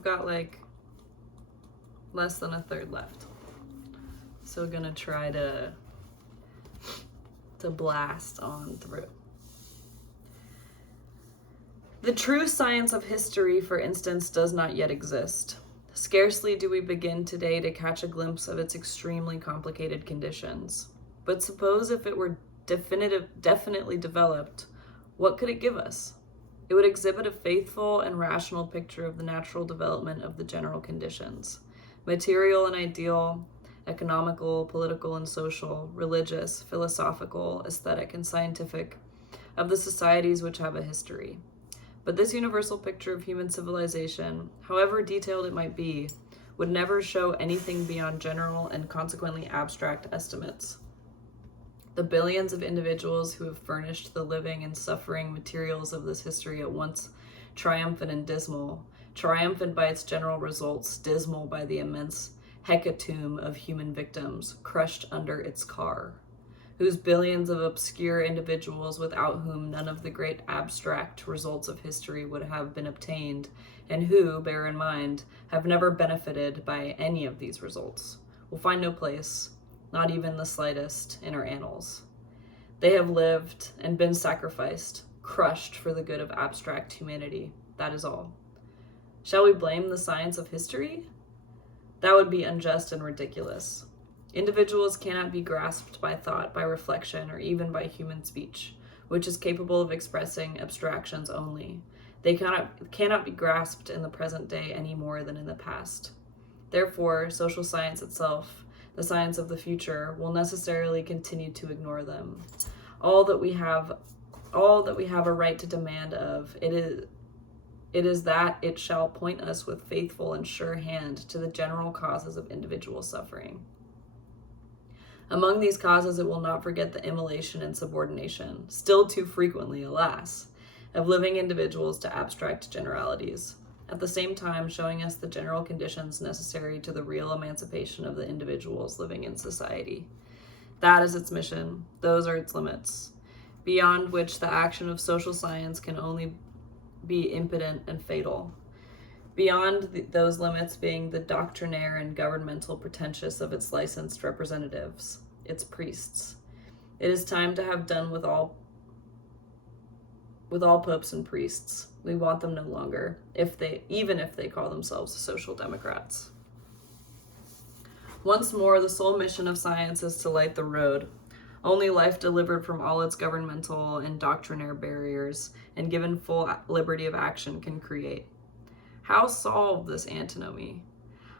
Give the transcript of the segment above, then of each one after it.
we've got like less than a third left. So we're gonna try to blast on through. The true science of history, for instance, does not yet exist. Scarcely do we begin today to catch a glimpse of its extremely complicated conditions. But suppose if it were definitely developed, what could it give us? It would exhibit a faithful and rational picture of the natural development of the general conditions, material and ideal, economical, political and social, religious, philosophical, aesthetic, and scientific, of the societies which have a history. But this universal picture of human civilization, however detailed it might be, would never show anything beyond general and consequently abstract estimates. The billions of individuals who have furnished the living and suffering materials of this history at once triumphant and dismal, triumphant by its general results, dismal by the immense hecatomb of human victims crushed under its car, whose billions of obscure individuals without whom none of the great abstract results of history would have been obtained, and who, bear in mind, have never benefited by any of these results, will find no place, not even the slightest, in our annals. They have lived and been sacrificed, crushed for the good of abstract humanity. That is all. Shall we blame the science of history? That would be unjust and ridiculous. Individuals cannot be grasped by thought, by reflection, or even by human speech, which is capable of expressing abstractions only. They cannot be grasped in the present day any more than in the past. Therefore, social science itself, the science of the future, will necessarily continue to ignore them. All that we have a right to demand of it is that it shall point us with faithful and sure hand to the general causes of individual suffering. Among these causes, it will not forget the immolation and subordination, still too frequently, alas, of living individuals to abstract generalities, at the same time showing us the general conditions necessary to the real emancipation of the individuals living in society. That is its mission. Those are its limits, beyond which the action of social science can only be impotent and fatal. Beyond those limits being the doctrinaire and governmental pretentious of its licensed representatives, its priests. It is time to have done with all popes and priests. We want them no longer, even if they call themselves social democrats. Once more, the sole mission of science is to light the road. Only life delivered from all its governmental and doctrinaire barriers and given full liberty of action can create. How solve this antinomy?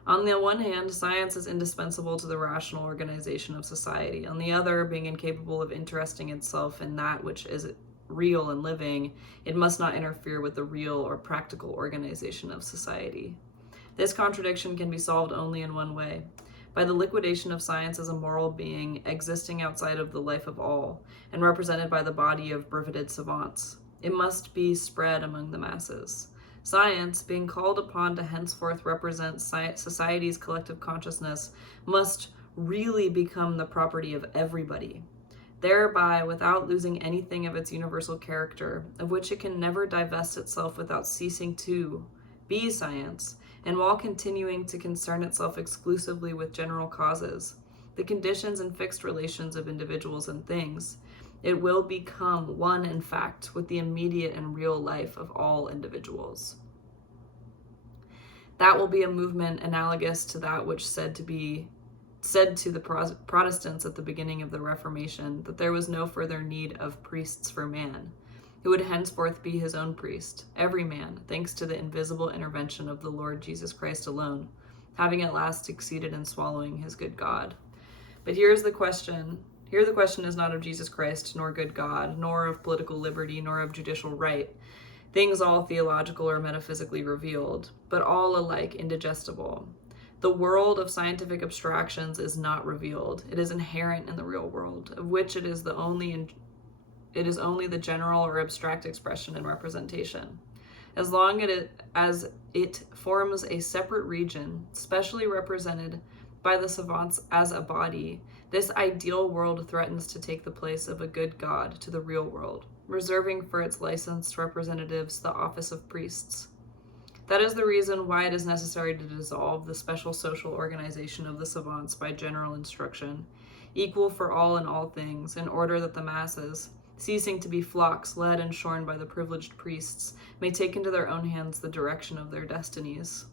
On the one hand, science is indispensable to the rational organization of society. On the other, being incapable of interesting itself in that which is real and living, it must not interfere with the real or practical organization of society. This contradiction can be solved only in one way: by the liquidation of science as a moral being existing outside of the life of all, and represented by the body of breveted savants. It must be spread among the masses. Science, being called upon to henceforth represent society's collective consciousness, must really become the property of everybody, thereby, without losing anything of its universal character, of which it can never divest itself without ceasing to be science, and while continuing to concern itself exclusively with general causes, the conditions and fixed relations of individuals and things. It will become one, in fact, with the immediate and real life of all individuals. That will be a movement analogous to that which said to the Protestants at the beginning of the Reformation, that there was no further need of priests for man, who would henceforth be his own priest, every man, thanks to the invisible intervention of the Lord Jesus Christ alone, having at last succeeded in swallowing his good God. But here's the question. Here the question is not of Jesus Christ, nor good God, nor of political liberty, nor of judicial right, things all theological or metaphysically revealed, but all alike indigestible. The world of scientific abstractions is not revealed. It is inherent in the real world, of which it is only the general or abstract expression and representation. As long as it forms a separate region, specially represented by the savants as a body, this ideal world threatens to take the place of a good God to the real world, reserving for its licensed representatives the office of priests. That is the reason why it is necessary to dissolve the special social organization of the savants by general instruction, equal for all in all things, in order that the masses, ceasing to be flocks led and shorn by the privileged priests, may take into their own hands the direction of their destinies.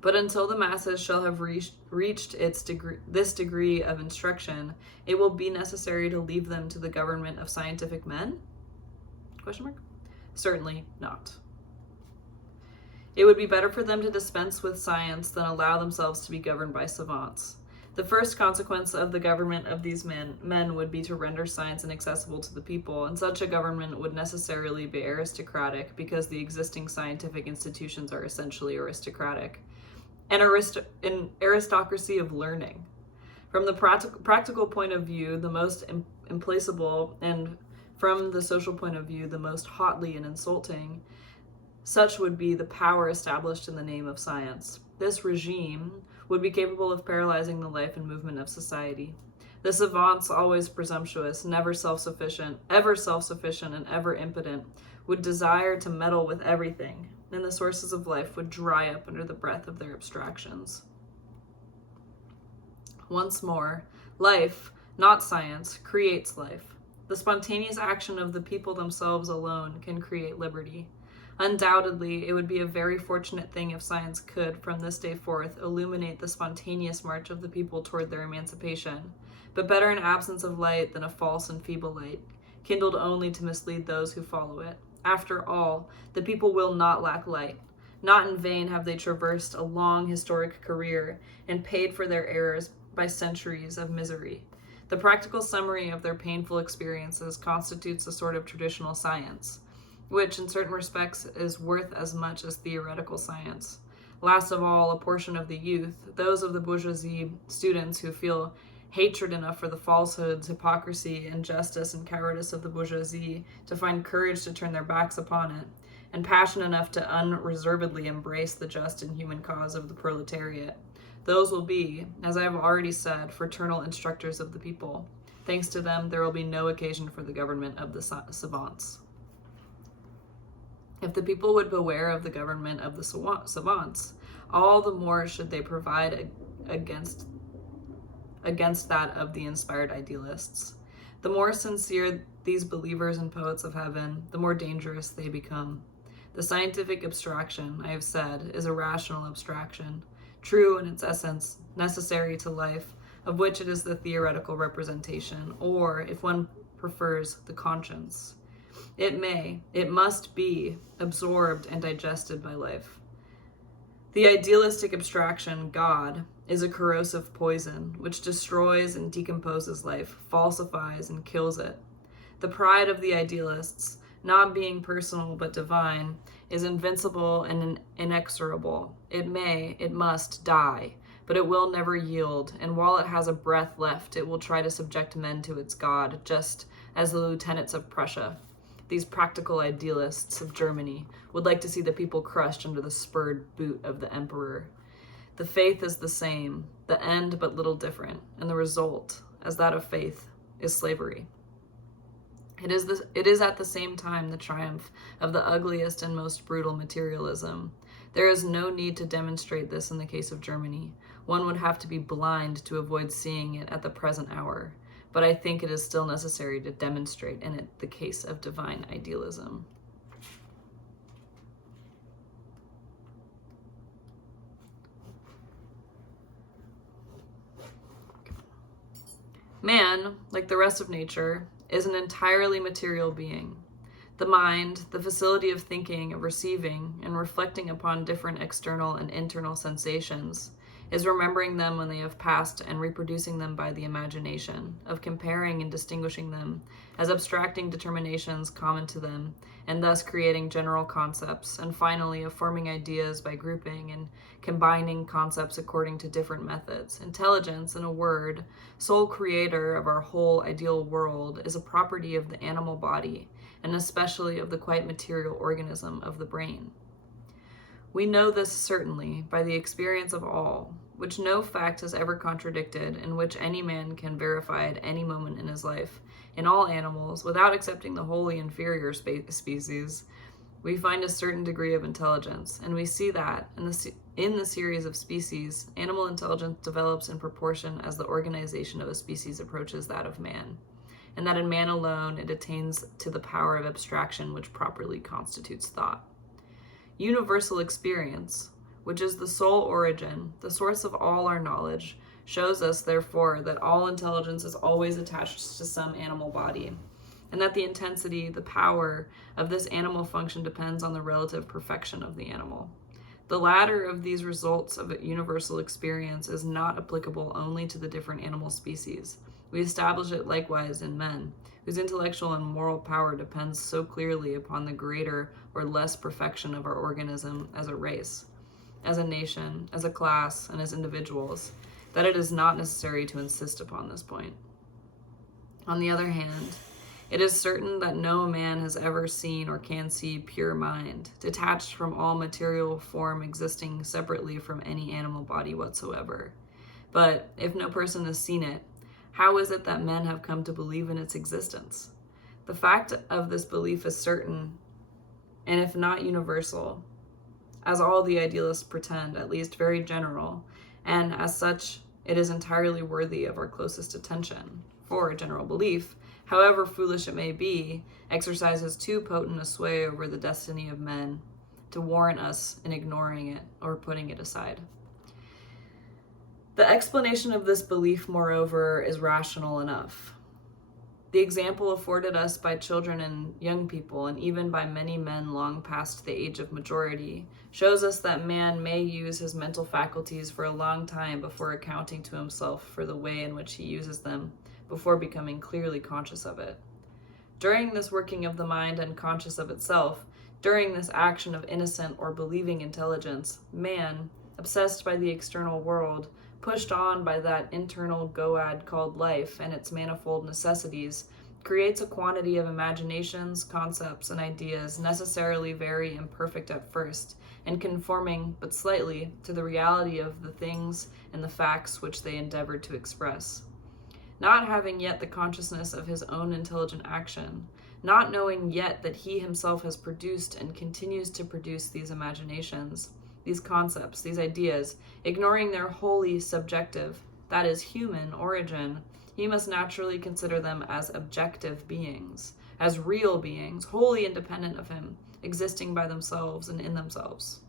But until the masses shall have reached this degree of instruction, it will be necessary to leave them to the government of scientific men? Question mark? Certainly not. It would be better for them to dispense with science than allow themselves to be governed by savants. The first consequence of the government of these men would be to render science inaccessible to the people, and such a government would necessarily be aristocratic, because the existing scientific institutions are essentially aristocratic. An aristocracy of learning. From the practical point of view, the most implacable, and from the social point of view, the most hotly and insulting, such would be the power established in the name of science. This regime would be capable of paralyzing the life and movement of society. The savants, always presumptuous, never self-sufficient, and ever impotent, would desire to meddle with everything, and the sources of life would dry up under the breath of their abstractions. Once more, life, not science, creates life. The spontaneous action of the people themselves alone can create liberty. Undoubtedly, it would be a very fortunate thing if science could, from this day forth, illuminate the spontaneous march of the people toward their emancipation. But better an absence of light than a false and feeble light, kindled only to mislead those who follow it. After all, the people will not lack light. Not in vain have they traversed a long historic career and paid for their errors by centuries of misery. The practical summary of their painful experiences constitutes a sort of traditional science, which in certain respects is worth as much as theoretical science. Last of all, a portion of the youth, those of the bourgeoisie students who feel hatred enough for the falsehoods, hypocrisy, injustice, and cowardice of the bourgeoisie to find courage to turn their backs upon it, and passion enough to unreservedly embrace the just and human cause of the proletariat. Those will be, as I have already said, fraternal instructors of the people. Thanks to them, there will be no occasion for the government of the savants. If the people would beware of the government of the savants, all the more should they provide against that of the inspired idealists. The more sincere these believers and poets of heaven, the more dangerous they become. The scientific abstraction, I have said, is a rational abstraction, true in its essence, necessary to life, of which it is the theoretical representation, or, if one prefers, the conscience. It must be absorbed and digested by life. The idealistic abstraction, God, is a corrosive poison which destroys and decomposes life, falsifies and kills it. The pride of the idealists, not being personal but divine, is invincible and inexorable. It must die, but it will never yield, and while it has a breath left, it will try to subject men to its God, just as the lieutenants of Prussia, these practical idealists of Germany, would like to see the people crushed under the spurred boot of the emperor. The faith is the same, the end but little different, and the result, as that of faith, is slavery. It is at the same time the triumph of the ugliest and most brutal materialism. There is no need to demonstrate this in the case of Germany. One would have to be blind to avoid seeing it at the present hour, but I think it is still necessary to demonstrate in it the case of divine idealism. Man, like the rest of nature, is an entirely material being. The mind, the facility of thinking, of receiving, and reflecting upon different external and internal sensations, is remembering them when they have passed and reproducing them by the imagination, of comparing and distinguishing them as abstracting determinations common to them, and thus creating general concepts, and finally of forming ideas by grouping and combining concepts according to different methods. Intelligence, in a word, sole creator of our whole ideal world, is a property of the animal body, and especially of the quite material organism of the brain. We know this certainly by the experience of all, which no fact has ever contradicted, and which any man can verify at any moment in his life. In all animals, without excepting the wholly inferior species, we find a certain degree of intelligence, and we see that in the series of species, animal intelligence develops in proportion as the organization of a species approaches that of man, and that in man alone it attains to the power of abstraction which properly constitutes thought. Universal experience, which is the sole origin, the source of all our knowledge, shows us, therefore, that all intelligence is always attached to some animal body, and that the intensity, the power of this animal function depends on the relative perfection of the animal. The latter of these results of universal experience is not applicable only to the different animal species. We establish it likewise in men, whose intellectual and moral power depends so clearly upon the greater or less perfection of our organism as a race, as a nation, as a class, and as individuals, that it is not necessary to insist upon this point. On the other hand, it is certain that no man has ever seen or can see pure mind, detached from all material form, existing separately from any animal body whatsoever. But if no person has seen it, how is it that men have come to believe in its existence? The fact of this belief is certain, and if not universal, as all the idealists pretend, at least very general, and as such it is entirely worthy of our closest attention. For a general belief, however foolish it may be, exercises too potent a sway over the destiny of men to warrant us in ignoring it or putting it aside. The explanation of this belief, moreover, is rational enough. The example afforded us by children and young people, and even by many men long past the age of majority, shows us that man may use his mental faculties for a long time before accounting to himself for the way in which he uses them, before becoming clearly conscious of it. During this working of the mind and conscious of itself, during this action of innocent or believing intelligence, man, obsessed by the external world, pushed on by that internal goad called life and its manifold necessities, creates a quantity of imaginations, concepts, and ideas necessarily very imperfect at first, and conforming but slightly to the reality of the things and the facts which they endeavored to express. Not having yet the consciousness of his own intelligent action, not knowing yet that he himself has produced and continues to produce these imaginations, these concepts, these ideas, ignoring their wholly subjective, that is, human origin, he must naturally consider them as objective beings, as real beings, wholly independent of him, existing by themselves and in themselves.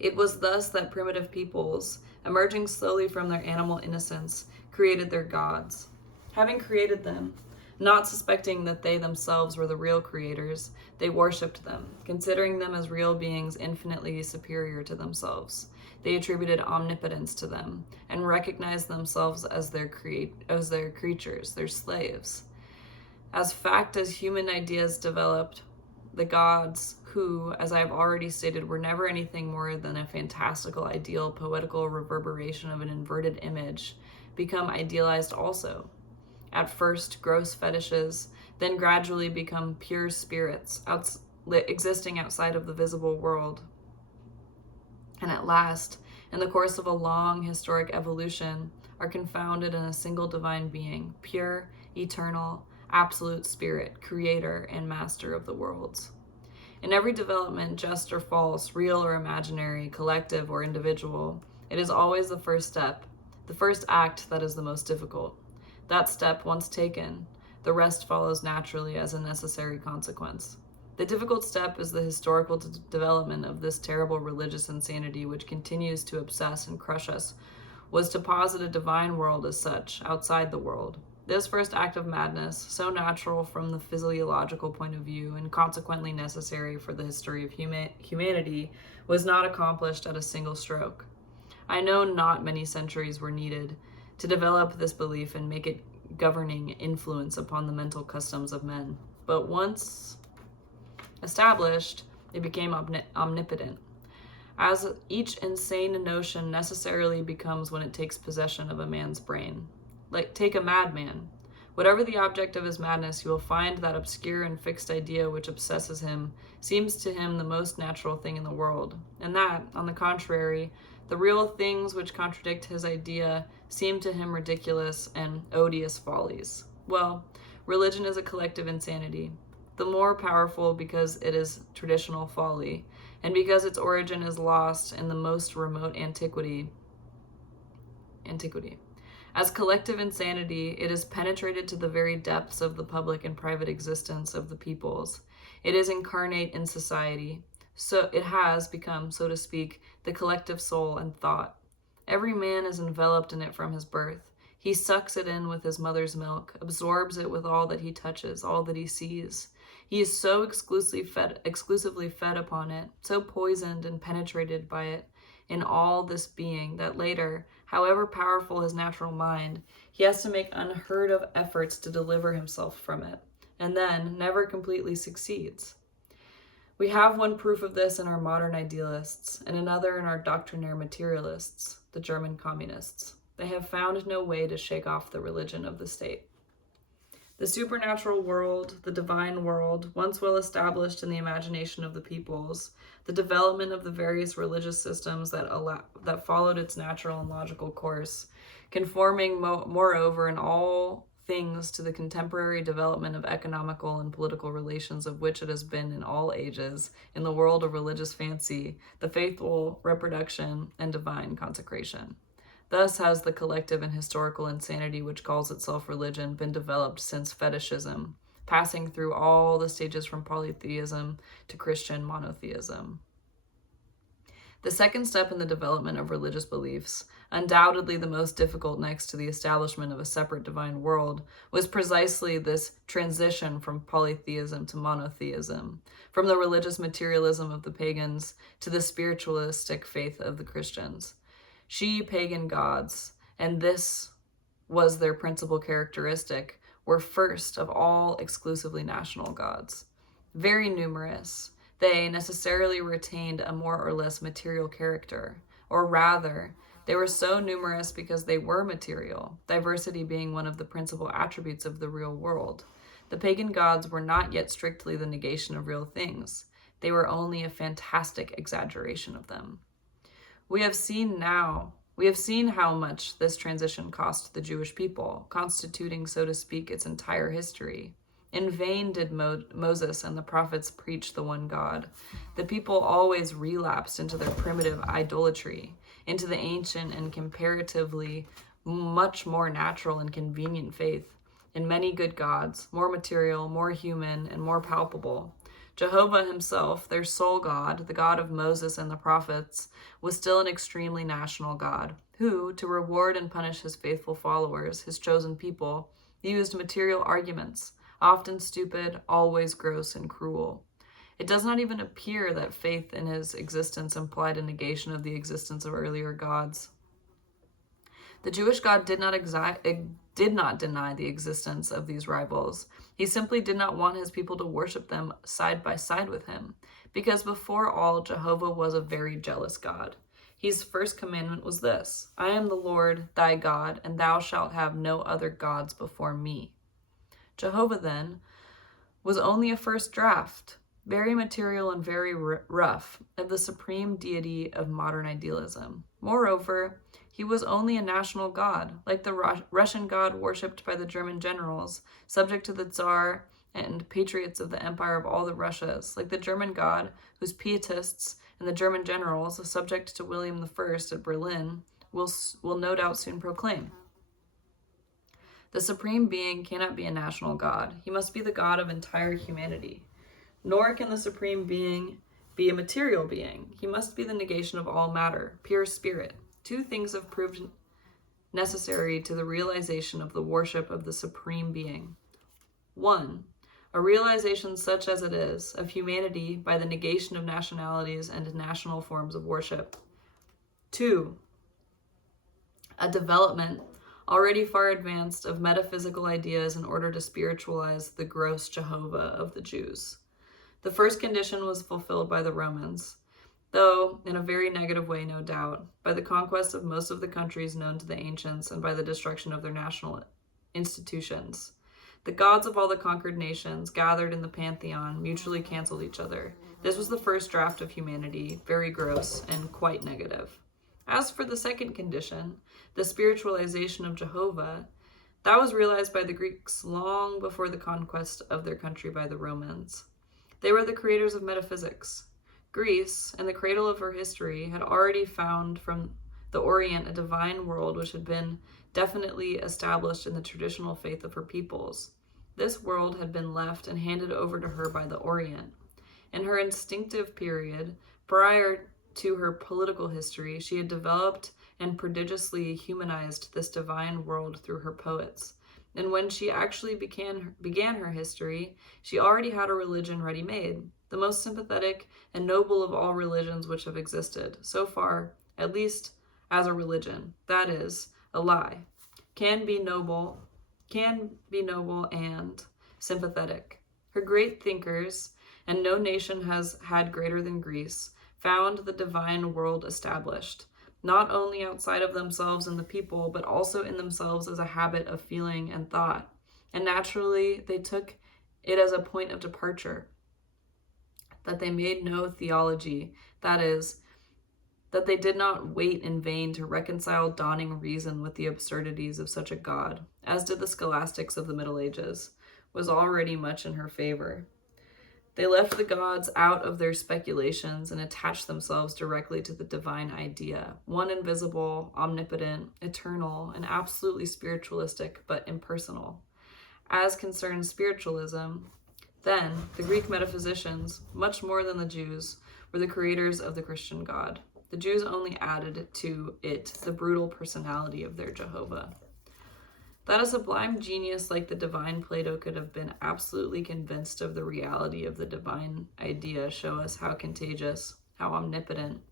It was thus that primitive peoples, emerging slowly from their animal innocence, created their gods. Having created them, not suspecting that they themselves were the real creators, they worshipped them, considering them as real beings infinitely superior to themselves. They attributed omnipotence to them, and recognized themselves as their creatures, their slaves. As fact as human ideas developed, the gods, who, as I have already stated, were never anything more than a fantastical, ideal, poetical reverberation of an inverted image, become idealized also. At first, gross fetishes, then gradually become pure spirits, existing outside of the visible world. And at last, in the course of a long historic evolution, are confounded in a single divine being, pure, eternal, absolute spirit, creator and master of the worlds. In every development, just or false, real or imaginary, collective or individual, it is always the first step, the first act that is the most difficult. That step once taken, the rest follows naturally as a necessary consequence. The difficult step is the historical development of this terrible religious insanity which continues to obsess and crush us, was to posit a divine world as such, outside the world. This first act of madness, so natural from the physiological point of view and consequently necessary for the history of humanity, was not accomplished at a single stroke. I know not many centuries were needed to develop this belief and make it governing influence upon the mental customs of men. But once established, it became omnipotent, as each insane notion necessarily becomes when it takes possession of a man's brain. Like, take a madman. Whatever the object of his madness, you will find that obscure and fixed idea which obsesses him seems to him the most natural thing in the world, and that, on the contrary, the real things which contradict his idea seem to him ridiculous and odious follies. Well, religion is a collective insanity. the more powerful because it is traditional folly, and because its origin is lost in the most remote antiquity. As collective insanity, it is penetrated to the very depths of the public and private existence of the peoples. It is incarnate in society. So it has become, so to speak, the collective soul and thought. Every man is enveloped in it from his birth. He sucks it in with his mother's milk, absorbs it with all that he touches, all that he sees. He is so exclusively fed upon it, so poisoned and penetrated by it in all this being, that later, however powerful his natural mind, he has to make unheard of efforts to deliver himself from it, and then never completely succeeds. We have one proof of this in our modern idealists, and another in our doctrinaire materialists, the German communists. They have found no way to shake off the religion of the state. The supernatural world, the divine world, once well established in the imagination of the peoples, the development of the various religious systems that followed its natural and logical course, conforming moreover in all things to the contemporary development of economical and political relations of which it has been in all ages, in the world of religious fancy, the faithful reproduction and divine consecration. Thus has the collective and historical insanity which calls itself religion been developed since fetishism, passing through all the stages from polytheism to Christian monotheism. The second step in the development of religious beliefs, undoubtedly the most difficult next to the establishment of a separate divine world, was precisely this transition from polytheism to monotheism, from the religious materialism of the pagans to the spiritualistic faith of the Christians. Pagan gods, and this was their principal characteristic, were first of all exclusively national gods. Very numerous, they necessarily retained a more or less material character, or rather, they were so numerous because they were material, diversity being one of the principal attributes of the real world. The pagan gods were not yet strictly the negation of real things. They were only a fantastic exaggeration of them. We have seen how much this transition cost the Jewish people, constituting, so to speak, its entire history. In vain did Moses and the prophets preach the one God. The people always relapsed into their primitive idolatry, into the ancient and comparatively much more natural and convenient faith in many good gods, more material, more human, and more palpable. Jehovah himself, their sole God, the God of Moses and the prophets, was still an extremely national God, who, to reward and punish his faithful followers, his chosen people, used material arguments, often stupid, always gross and cruel. It does not even appear that faith in his existence implied a negation of the existence of earlier gods. The Jewish God did not deny the existence of these rivals. He simply did not want his people to worship them side by side with him, because before all, Jehovah was a very jealous God. His first commandment was this: I am the Lord thy God, and thou shalt have no other gods before me. Jehovah, then, was only a first draft, very material and very rough, of the supreme deity of modern idealism. Moreover, he was only a national god, like the Russian god worshipped by the German generals, subject to the Tsar and patriots of the empire of all the Russias, like the German god, whose pietists and the German generals, subject to William I at Berlin, will no doubt soon proclaim. The supreme being cannot be a national god. He must be the god of entire humanity. Nor can the supreme being be a material being. He must be the negation of all matter, pure spirit. Two things have proved necessary to the realization of the worship of the supreme being. 1, a realization such as it is of humanity by the negation of nationalities and national forms of worship. 2, a development already far advanced of metaphysical ideas in order to spiritualize the gross Jehovah of the Jews. The first condition was fulfilled by the Romans, though in a very negative way, no doubt, by the conquest of most of the countries known to the ancients and by the destruction of their national institutions. The gods of all the conquered nations, gathered in the pantheon, mutually canceled each other. This was the first draft of humanity, very gross and quite negative. As for the second condition, the spiritualization of Jehovah, That was realized by the Greeks long before the conquest of their country by the Romans. They were the creators of metaphysics. Greece, in the cradle of her history, had already found from the Orient a divine world which had been definitely established in the traditional faith of her peoples. This world had been left and handed over to her by the Orient. In her instinctive period, prior to her political history, she had developed and prodigiously humanized this divine world through her poets. And when she actually began her history, she already had a religion ready-made, the most sympathetic and noble of all religions which have existed, so far, at least as a religion, that is, a lie, can be noble and sympathetic. Her great thinkers, and no nation has had greater than Greece, found the divine world established, not only outside of themselves and the people, but also in themselves as a habit of feeling and thought. And naturally, they took it as a point of departure, that they made no theology, that is, that they did not wait in vain to reconcile dawning reason with the absurdities of such a God, as did the scholastics of the Middle Ages, was already much in her favor. They left the gods out of their speculations and attached themselves directly to the divine idea, one invisible, omnipotent, eternal, and absolutely spiritualistic, but impersonal. As concerns spiritualism, then the Greek metaphysicians, much more than the Jews, were the creators of the Christian God. The Jews only added to it the brutal personality of their Jehovah. That a sublime genius like the divine Plato could have been absolutely convinced of the reality of the divine idea show us how contagious, how omnipotent,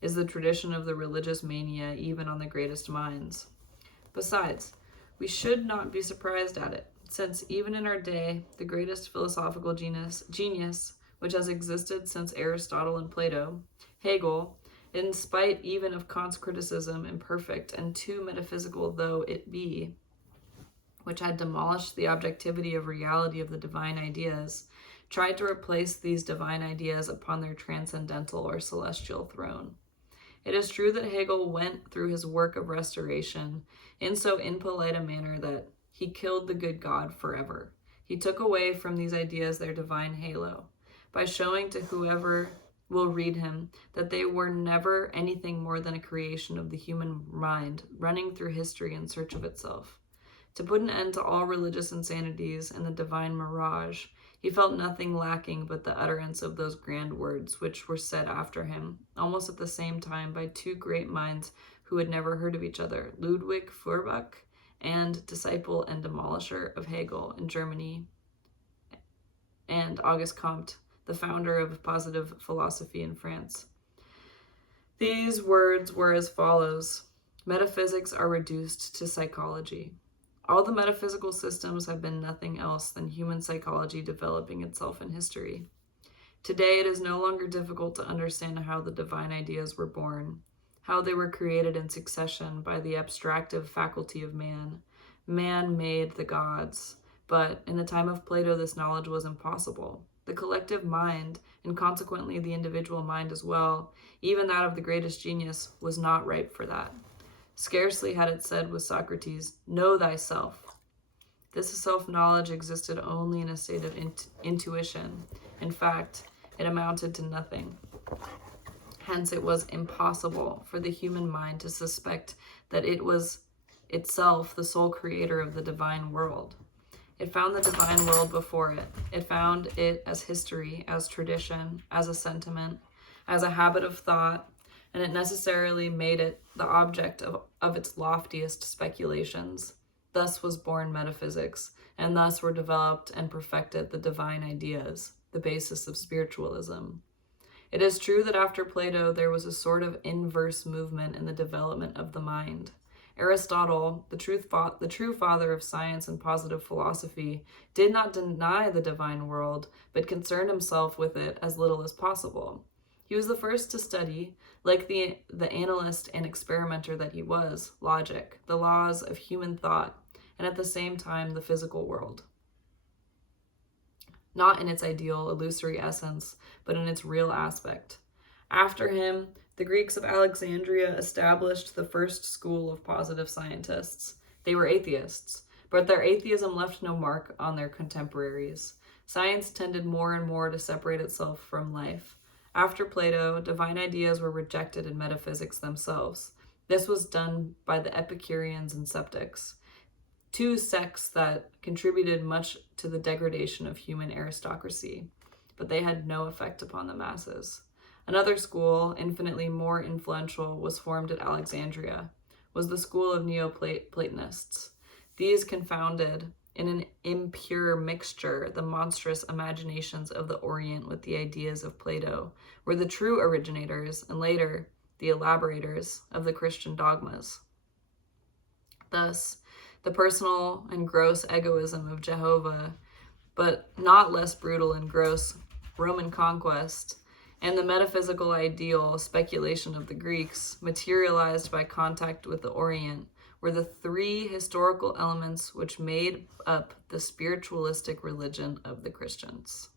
is the tradition of the religious mania even on the greatest minds. Besides, we should not be surprised at it, since even in our day, the greatest philosophical genius which has existed since Aristotle and Plato, Hegel, in spite even of Kant's criticism, imperfect and too metaphysical though it be, which had demolished the objectivity of reality of the divine ideas, tried to replace these divine ideas upon their transcendental or celestial throne. It is true that Hegel went through his work of restoration in so impolite a manner that he killed the good God forever. He took away from these ideas their divine halo, by showing to whoever will read him that they were never anything more than a creation of the human mind running through history in search of itself. To put an end to all religious insanities and the divine mirage, he felt nothing lacking but the utterance of those grand words which were said after him, almost at the same time by two great minds who had never heard of each other, Ludwig Feuerbach, and disciple and demolisher of Hegel in Germany, and Auguste Comte, the founder of positive philosophy in France. These words were as follows: metaphysics are reduced to psychology. All the metaphysical systems have been nothing else than human psychology developing itself in history. Today, it is no longer difficult to understand how the divine ideas were born, how they were created in succession by the abstractive faculty of man. Man made the gods, but in the time of Plato, this knowledge was impossible. The collective mind, and consequently the individual mind as well, even that of the greatest genius, was not ripe for that. Scarcely had it said with Socrates, "Know thyself." This self-knowledge existed only in a state of intuition. In fact, it amounted to nothing. Hence, it was impossible for the human mind to suspect that it was itself the sole creator of the divine world. It found the divine world before it. It found it as history, as tradition, as a sentiment, as a habit of thought, and it necessarily made it the object of its loftiest speculations. Thus was born metaphysics, and thus were developed and perfected the divine ideas, the basis of spiritualism. It is true that after Plato, there was a sort of inverse movement in the development of the mind. Aristotle, the true father of science and positive philosophy, did not deny the divine world, but concerned himself with it as little as possible. He was the first to study, like the analyst and experimenter that he was, logic, the laws of human thought, and at the same time the physical world. Not in its ideal, illusory essence, but in its real aspect. After him, the Greeks of Alexandria established the first school of positive scientists. They were atheists, But their atheism left no mark on their contemporaries. Science tended more and more to separate itself from life. After Plato, divine ideas were rejected in metaphysics themselves. This was done by the Epicureans and Sceptics, two sects that contributed much to the degradation of human aristocracy, but they had no effect upon the masses. Another school, infinitely more influential, was formed at Alexandria, was the school of Neoplatonists. These confounded, in an impure mixture, the monstrous imaginations of the Orient with the ideas of Plato, were the true originators, and later, the elaborators of the Christian dogmas. Thus, the personal and gross egoism of Jehovah, but not less brutal and gross Roman conquest, and the metaphysical ideal speculation of the Greeks, materialized by contact with the Orient, were the three historical elements which made up the spiritualistic religion of the Christians.